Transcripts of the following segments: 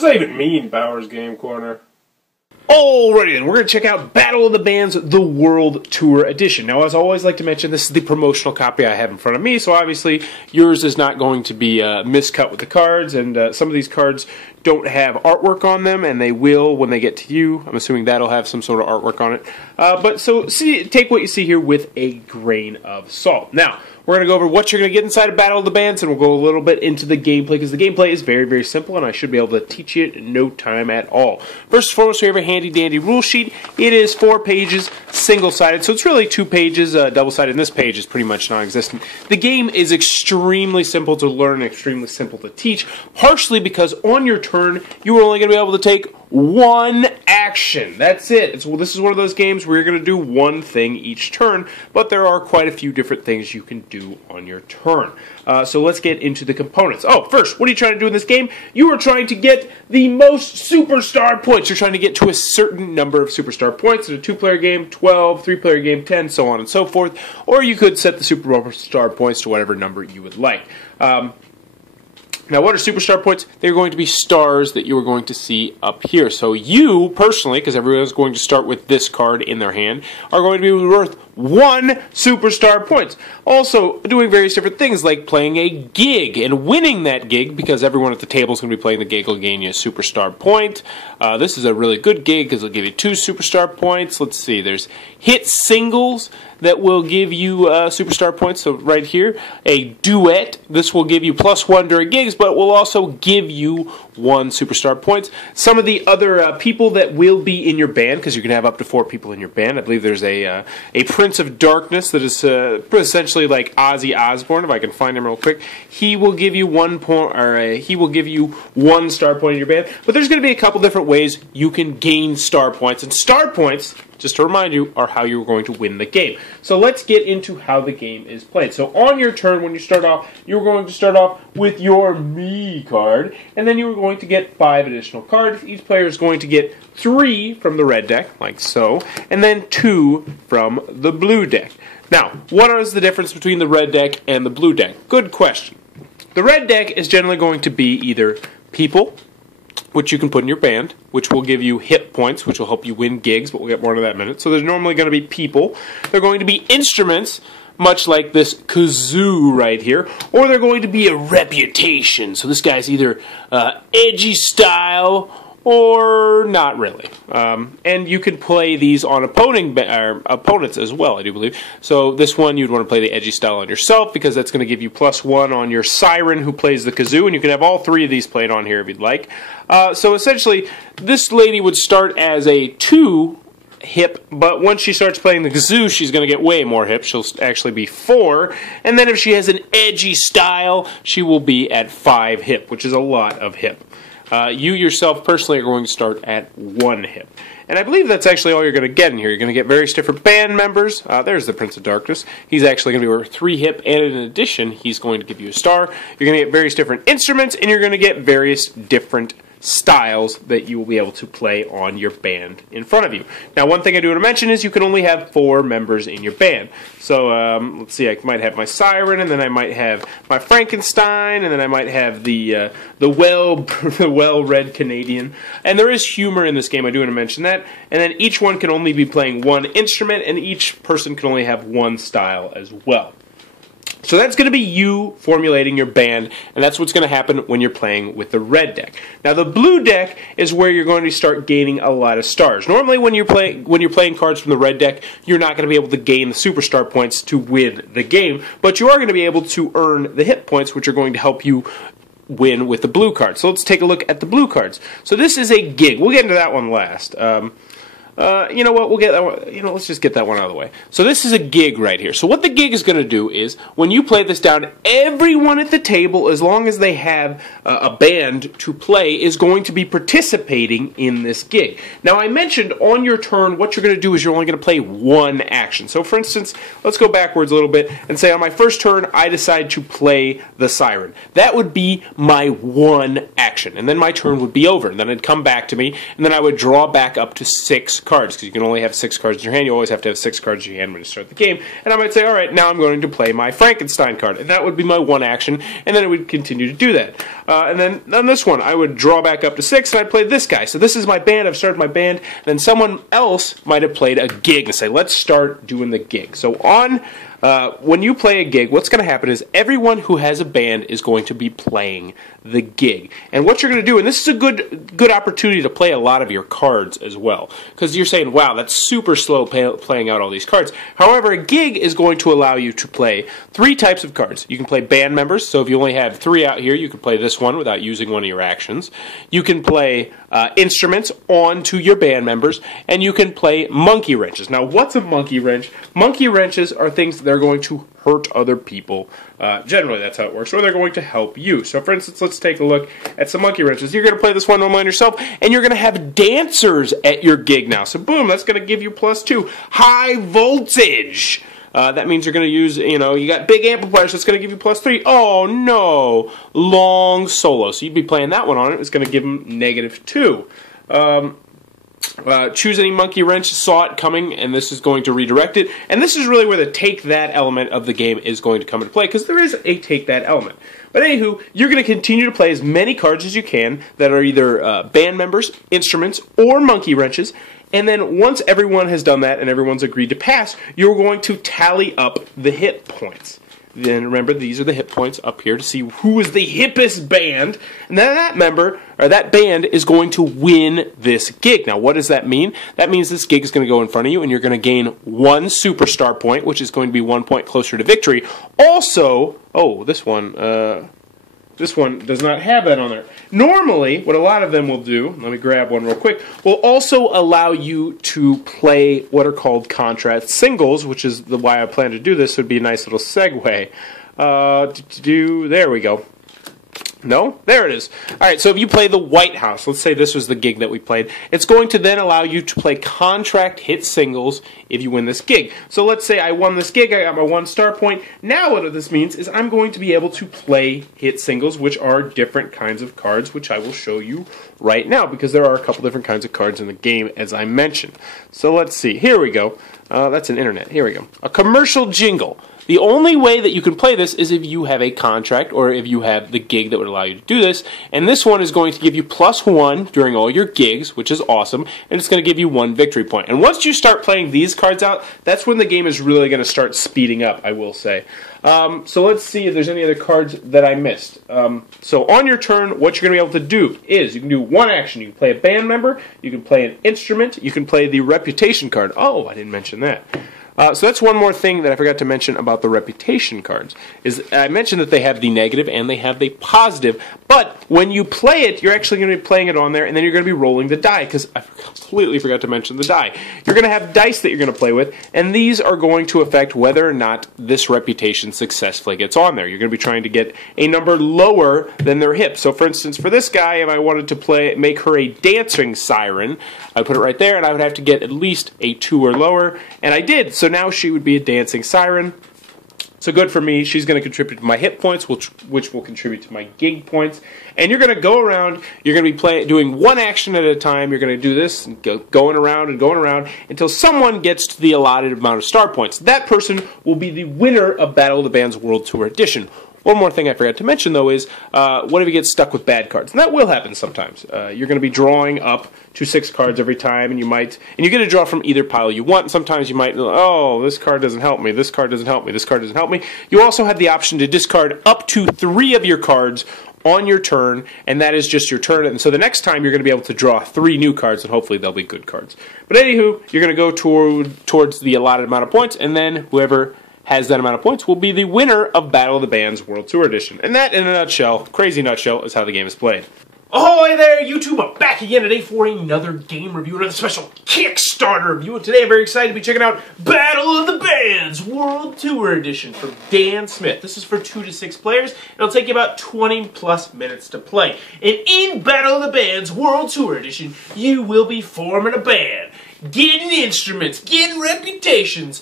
does that even mean, Bauer's Game Corner? Alrighty then, we're going to check out Battle of the Bands, the World Tour Edition. Now, as I always like to mention, this is the promotional copy I have in front of me, so obviously yours is not going to be miscut with the cards, and some of these cards don't have artwork on them, and they will when they get to you. I'm assuming that'll have some sort of artwork on it. Take what you see here with a grain of salt. Now, we're going to go over what you're going to get inside of Battle of the Bands, and we'll go a little bit into the gameplay, because the gameplay is very, very simple, and I should be able to teach you it in no time at all. First and foremost, we have a handy-dandy rule sheet. It is 4 pages, single-sided, so it's really 2 pages, double-sided, and this page is pretty much non-existent. The game is extremely simple to learn, extremely simple to teach, partially because on your turn, you are only going to be able to take one action. That's it. This is one of those games where you're going to do one thing each turn, but there are quite a few different things you can do on your turn. So let's get into the components. First, what are you trying to do in this game? You are trying to get the most superstar points. You're trying to get to a certain number of superstar points. In a 2-player game, 12, 3-player game, 10, so on and so forth. Or you could set the superstar points to whatever number you would like. Now, what are superstar points? They're going to be stars that you are going to see up here. So you, personally, because everyone is going to start with this card in their hand, are going to be worth 1 superstar points. Also, doing various different things like playing a gig and winning that gig, because everyone at the table is going to be playing the gig will gain you a superstar point. This is a really good gig because it'll give you 2 superstar points. Let's see, there's hit singles that will give you superstar points. So right here, a duet. This will give you +1 during gigs, but will also give you 1 superstar points. Some of the other people that will be in your band, because you can have up to 4 people in your band. I believe there's a Prince of Darkness that is essentially like Ozzy Osbourne. If I can find him real quick, he will give you 1 point, or he will give you 1 star point in your band. But there's going to be a couple different ways you can gain star points, and star points, just to remind you, are how you're going to win the game. So let's get into how the game is played. So on your turn, when you start off, you're going to start off with your me card, and then you're going to get 5 additional cards. Each player is going to get 3 from the red deck, like so, and then 2 from the blue deck. Now, what is the difference between the red deck and the blue deck? Good question. The red deck is generally going to be either people, which you can put in your band, which will give you hit points, which will help you win gigs, but we'll get more into that in a minute. So there's normally going to be people. They're going to be instruments, much like this kazoo right here, or they're going to be a reputation. So this guy's either edgy style or not really. And you can play these on opponents as well, I do believe. So this one, you'd want to play the edgy style on yourself, because that's going to give you +1 on your siren who plays the kazoo, and you can have all 3 of these played on here if you'd like. So essentially, this lady would start as a 2 hip, but once she starts playing the kazoo, she's going to get way more hip. She'll actually be 4, and then if she has an edgy style, she will be at 5 hip, which is a lot of hip. You yourself personally are going to start at 1 hip. And I believe that's actually all you're going to get in here. You're going to get various different band members. There's the Prince of Darkness. He's actually going to be worth 3 hip, and in addition, he's going to give you a star. You're going to get various different instruments, and you're going to get various different styles that you will be able to play on your band in front of you. Now, one thing I do want to mention is you can only have 4 members in your band. So, let's see, I might have my siren, and then I might have my Frankenstein, and then I might have the well-read Canadian. And there is humor in this game, I do want to mention that. And then each one can only be playing 1 instrument, and each person can only have 1 style as well. So that's going to be you formulating your band, and that's what's going to happen when you're playing with the red deck. Now, the blue deck is where you're going to start gaining a lot of stars. Normally, when you're playing cards from the red deck, you're not going to be able to gain the superstar points to win the game, but you are going to be able to earn the hit points, which are going to help you win with the blue cards. So let's take a look at the blue cards. So this is a gig. We'll get into that one last. You know what, we'll get that one, let's just get that one out of the way. So this is a gig right here. So what the gig is going to do is, when you play this down, everyone at the table, as long as they have a band to play, is going to be participating in this gig. Now, I mentioned on your turn, what you're going to do is you're only going to play 1 action. So for instance, let's go backwards a little bit and say on my first turn, I decide to play the siren. That would be my 1 action, and then my turn would be over, and then it'd come back to me, and then I would draw back up to 6 cards, because you can only have 6 cards in your hand. You always have to have 6 cards in your hand when you start the game. And I might say, all right, now I'm going to play my Frankenstein card. And that would be my one action, and then it would continue to do that. And then on this one, I would draw back up to 6, and I'd play this guy. So this is my band. I've started my band. And then someone else might have played a gig and say, let's start doing the gig. So when you play a gig, what's going to happen is everyone who has a band is going to be playing the gig. And what you're going to do, and this is a good opportunity to play a lot of your cards as well, because you're saying, wow, that's super slow playing out all these cards. However, a gig is going to allow you to play 3 types of cards. You can play band members, so if you only have 3 out here, you can play this one without using one of your actions. You can play instruments onto your band members, and you can play monkey wrenches. Now, what's a monkey wrench? Monkey wrenches are things that are going to hurt other people. Generally, that's how it works, or they're going to help you. So, for instance, let's take a look at some monkey wrenches. You're going to play this one normally on yourself, and you're going to have dancers at your gig now. So, boom, that's going to give you +2. High voltage. That means you're going to use, you got big amplifiers, so it's going to give you +3. Oh, no. Long solo. So you'd be playing that one on it. It's going to give them -2. Choose any monkey wrench, saw it coming, and this is going to redirect it. And this is really where the take that element of the game is going to come into play, because there is a take that element. But anywho, you're going to continue to play as many cards as you can that are either band members, instruments, or monkey wrenches. And then once everyone has done that and everyone's agreed to pass, you're going to tally up the hit points. Then remember, these are the hit points up here to see who is the hippest band. And then that member, or that band, is going to win this gig. Now, what does that mean? That means this gig is going to go in front of you, and you're going to gain 1 superstar point, which is going to be 1 point closer to victory. Also, this one does not have that on there. Normally, what a lot of them will do, let me grab one real quick, will also allow you to play what are called contract singles, which is why I plan to do this. Would be a nice little segue. There we go. No? There it is. Alright, so if you play the White House, let's say this was the gig that we played, it's going to then allow you to play contract hit singles if you win this gig. So let's say I won this gig, I got my 1 star point. Now what this means is I'm going to be able to play hit singles, which are different kinds of cards, which I will show you right now, because there are a couple different kinds of cards in the game, as I mentioned. So let's see. Here we go. That's an internet. Here we go. A commercial jingle. The only way that you can play this is if you have a contract or if you have the gig that would allow you to do this. And this one is going to give you +1 during all your gigs, which is awesome. And it's going to give you 1 victory point. And once you start playing these cards out, that's when the game is really going to start speeding up, I will say. So let's see if there's any other cards that I missed. So on your turn, what you're going to be able to do is you can do 1 action. You can play a band member, you can play an instrument, you can play the reputation card. Oh, I didn't mention that. So that's one more thing that I forgot to mention about the reputation cards. Is I mentioned that they have the negative and they have the positive, but when you play it, you're actually going to be playing it on there, and then you're going to be rolling the die, because I completely forgot to mention the die. You're going to have dice that you're going to play with, and these are going to affect whether or not this reputation successfully gets on there. You're going to be trying to get a number lower than their hip. So for instance, for this guy, if I wanted to make her a dancing siren, I'd put it right there, and I would have to get at least a 2 or lower, and I did. So now she would be a dancing siren. So good for me. She's going to contribute to my hit points, which will contribute to my gig points. And you're going to go around. You're going to be doing 1 action at a time. You're going to do this, and going around until someone gets to the allotted amount of star points. That person will be the winner of Battle of the Bands World Tour Edition. One more thing I forgot to mention, though, is what if you get stuck with bad cards? And that will happen sometimes. You're going to be drawing up to 6 cards every time, and you get to draw from either pile you want. Sometimes you might, oh, this card doesn't help me, this card doesn't help me, this card doesn't help me. You also have the option to discard up to 3 of your cards on your turn, and that is just your turn. And so the next time you're going to be able to draw 3 new cards, and hopefully they'll be good cards. But anywho, you're going to go towards the allotted amount of points, and then whoever has that amount of points will be the winner of Battle of the Bands World Tour Edition. And that, in a nutshell, crazy nutshell, is how the game is played. Ahoy there, YouTube! I'm back again today for another game review, another special Kickstarter review. And today I'm very excited to be checking out Battle of the Bands World Tour Edition from Dan Smith. This is for 2 to 6 players. It'll take you about 20+ minutes to play. And in Battle of the Bands World Tour Edition, you will be forming a band, getting instruments, getting reputations,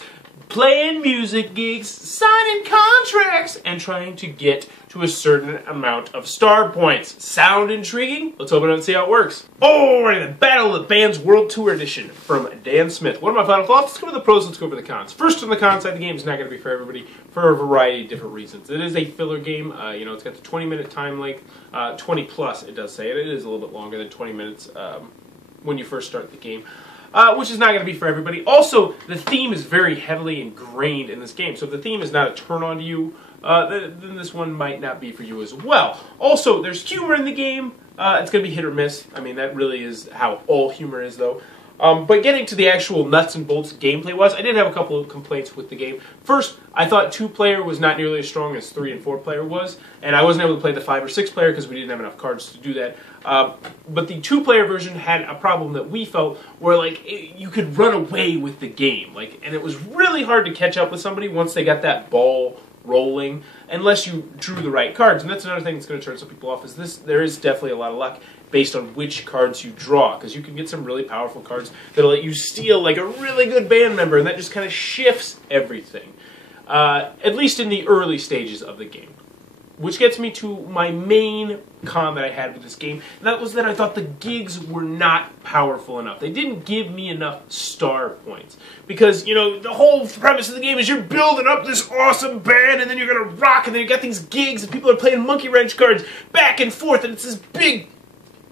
playing music gigs, signing contracts, and trying to get to a certain amount of star points. Sound intriguing? Let's open it and see how it works. Alrighty, the Battle of the Bands World Tour Edition from Dan Smith. What are my final thoughts? Let's go over the pros, let's go over the cons. First, on the cons side, the game is not going to be for everybody for a variety of different reasons. It is a filler game. It's got the 20-minute time length, 20 plus, it does say. It is a little bit longer than 20 minutes when you first start the game. Which is not going to be for everybody. Also, the theme is very heavily ingrained in this game. So if the theme is not a turn-on to you, then this one might not be for you as well. Also, there's humor in the game. It's going to be hit or miss. I mean, that really is how all humor is, though. But getting to the actual nuts and bolts gameplay-wise, I did have a couple of complaints with the game. First, I thought 2-player was not nearly as strong as 3- and 4-player was, and I wasn't able to play the 5- or 6-player because we didn't have enough cards to do that. But the 2-player version had a problem that we felt where, you could run away with the game, and it was really hard to catch up with somebody once they got that ball rolling, unless you drew the right cards. And that's another thing that's going to turn some people off, is there is definitely a lot of luck based on which cards you draw, because you can get some really powerful cards that'll let you steal a really good band member, and that just kind of shifts everything, at least in the early stages of the game. Which gets me to my main con that I had with this game, and that was that I thought the gigs were not powerful enough. They didn't give me enough star points. Because, the whole premise of the game is you're building up this awesome band, and then you're going to rock, and then you got these gigs, and people are playing monkey wrench cards back and forth, and it's this big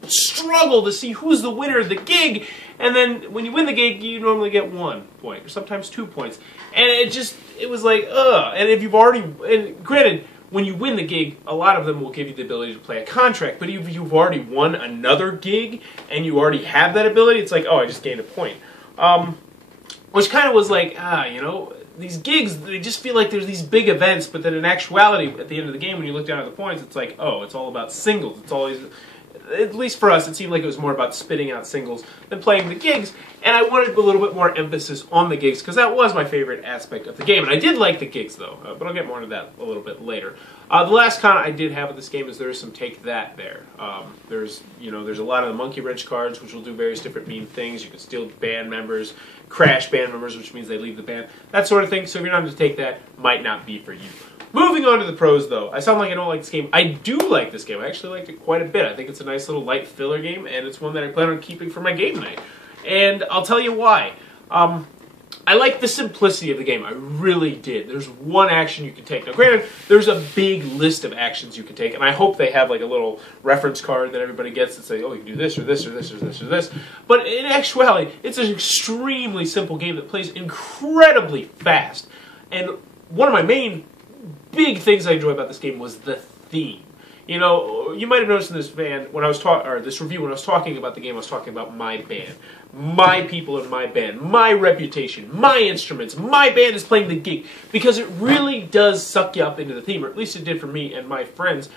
struggle to see who's the winner of the gig. And then when you win the gig, you normally get 1 point, or sometimes 2 points. And it was like, ugh. And if you've already, and granted, when you win the gig, a lot of them will give you the ability to play a contract. But if you've already won another gig and you already have that ability, it's like, oh, I just gained a point. Which kind of was like, these gigs, they just feel like there's these big events, but then in actuality, at the end of the game, when you look down at the points, it's like, oh, it's all about singles. It's always, at least for us, it seemed like it was more about spitting out singles than playing the gigs. And I wanted a little bit more emphasis on the gigs, because that was my favorite aspect of the game. And I did like the gigs, though, but I'll get more into that a little bit later. The last con I did have with this game is there is some take that there. There's a lot of the monkey wrench cards, which will do various different mean things. You can steal band members, crash band members, which means they leave the band, that sort of thing. So if you're not into take that, might not be for you. Moving on to the pros, though. I sound like I don't like this game. I do like this game. I actually liked it quite a bit. I think it's a nice little light filler game, and it's one that I plan on keeping for my game night. And I'll tell you why. I like the simplicity of the game. I really did. There's one action you can take. Now, granted, there's a big list of actions you can take, and I hope they have a little reference card that everybody gets that say, oh, you can do this, or this, or this, or this, or this. But in actuality, it's an extremely simple game that plays incredibly fast. And one of my main big things I enjoy about this game was the theme. You might have noticed in this band when I was this review when I was talking about the game, I was talking about my band, my people in my band, my reputation, my instruments. My band is playing the gig because it really does suck you up into the theme, or at least it did for me and my friends.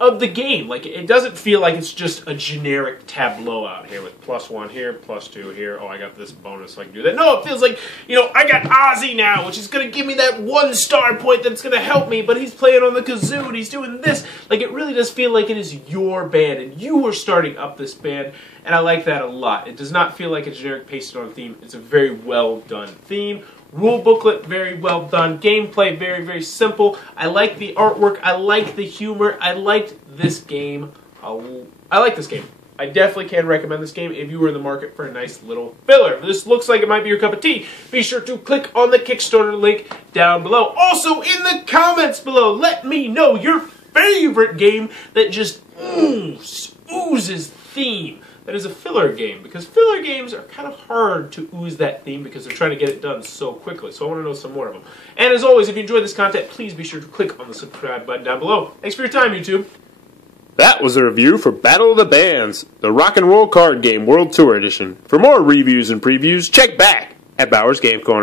Of the game. It doesn't feel like it's just a generic tableau out here with +1 here, +2 here. Oh, I got this bonus, so I can do that. No, it feels like, I got Ozzy now, which is going to give me that 1 star point that's going to help me, but he's playing on the kazoo and he's doing this. It really does feel like it is your band, and you are starting up this band, and I like that a lot. It does not feel like a generic pasted-on theme. It's a very well-done theme. Rule booklet, very well done. Gameplay, very, very simple. I like the artwork. I like the humor. I liked this game. I like this game. I definitely can recommend this game if you were in the market for a nice little filler. If this looks like it might be your cup of tea, be sure to click on the Kickstarter link down below. Also, in the comments below, let me know your favorite game that just oozes theme. That is a filler game, because filler games are kind of hard to ooze that theme because they're trying to get it done so quickly. So I want to know some more of them. And as always, if you enjoyed this content, please be sure to click on the subscribe button down below. Thanks for your time, YouTube. That was a review for Battle of the Bands, the Rock and Roll Card Game World Tour Edition. For more reviews and previews, check back at Bauer's Game Corner.